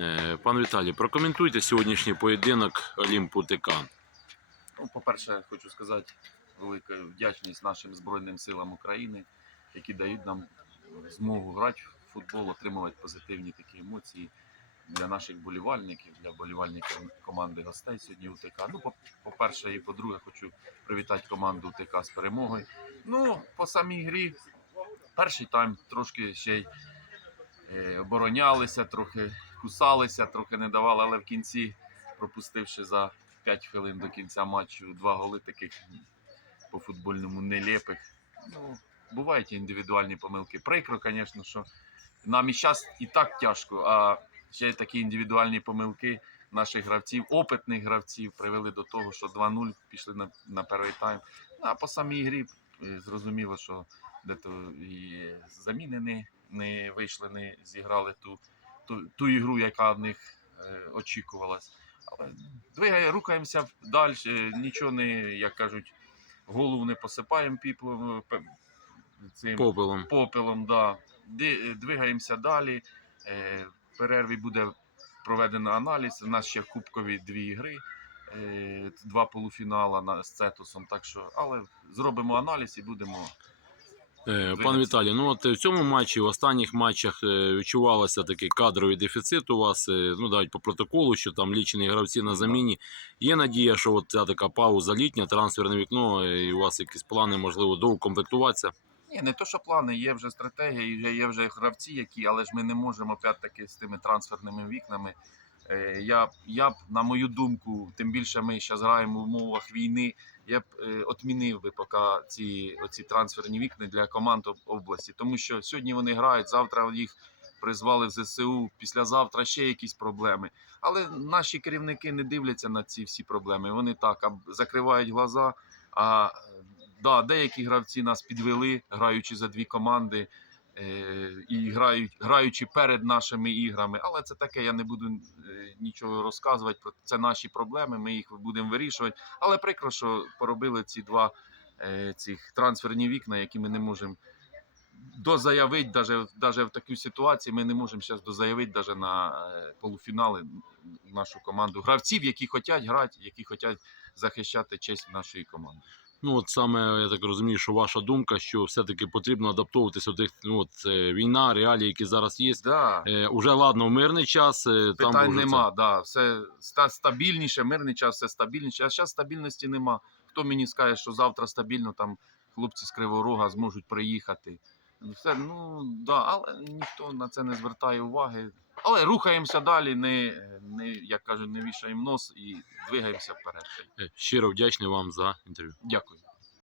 Е, Пан Віталій, прокоментуйте сьогоднішній поєдинок Олімпу ТК. Ну, по-перше, хочу сказати велику вдячність нашим Збройним силам України, які дають нам змогу грати в футбол, отримувати позитивні такі емоції для наших болівальників, для болівальників команди гостей сьогодні УТК. Ну, по- по-перше, і по-друге, хочу привітати команду УТК з перемогою. Ну, по самій грі, перший тайм трошки ще й е, оборонялися, трохи кусалися, трохи не давали, але в кінці, пропустивши за 5 хвилин до кінця матчу два голи таких по футбольному нелепих. Ну, бувають індивідуальні помилки. Прикро, звісно, що нам і зараз і так тяжко, а ще такі індивідуальні помилки наших гравців, опитних гравців, привели до того, що 2-0 пішли на, на перший тайм. Ну, А по самій грі е, зрозуміло, що де-то і заміни не, не вийшли, не зіграли ту, ту, ту ігру, яка в них е, очікувалась. Але двигає, рухаємося далі, нічого не, як кажуть, голову не посипаємо піплом, цим Попелом. попелом. Да. Двигаємося далі. Е, В перерві буде проведено аналіз. У нас ще кубкові дві ігри, е, два полуфінала на, з Цетусом. Так що, але зробимо аналіз і будемо. Е, Пан Віталій, ну от в цьому матчі, в останніх матчах е, відчувалося такий кадровий дефіцит у вас. е, Ну, навіть по протоколу, що там лічені гравці на заміні. Є надія, що от ця така пауза літня, трансферне вікно, е, і у вас якісь плани, можливо, доукомплектуватися. Ні, не то, що плани, є вже стратегія, є вже гравці, які, але ж ми не можемо опять-таки з тими трансферними вікнами. Е, Я, я б, на мою думку, тим більше ми зараз граємо в умовах війни, я б е, отмінив би поки ці оці трансферні вікна для команд області. Тому що сьогодні вони грають, завтра їх призвали в ЗСУ, післязавтра ще якісь проблеми. Але наші керівники не дивляться на ці всі проблеми. Вони так закривають глаза. А да, деякі гравці нас підвели, граючи за дві команди. Е, і грають, граючи перед нашими іграми. Але це таке, я не буду е, нічого розказувати. Це наші проблеми. Ми їх будемо вирішувати. Але прикро, що поробили ці два е, цих трансферні вікна, які ми не можемо дозаявити, даже, даже в такій ситуації ми не можемо зараз дозаявити даже на полуфінали нашу команду. Гравців, які хочуть грати, які хочуть захищати честь нашої команди. Ну, от саме я так розумію, що ваша думка, що все-таки потрібно адаптовуватися до тих, ну, от, е, війна, реалії, які зараз є. Да. Е, уже ладно, в мирний час. Питань там вже це- нема, да, все ста- стабільніше, мирний час, все стабільніше. А зараз стабільності нема. Хто мені скаже, що завтра стабільно там хлопці з Криворога зможуть приїхати. Все, ну да, але ніхто на це не звертає уваги. Але рухаємося далі, не, не як кажуть, не вішаємо нос і двигаємося вперед. Е, Щиро вдячний вам за інтерв'ю. Дякую.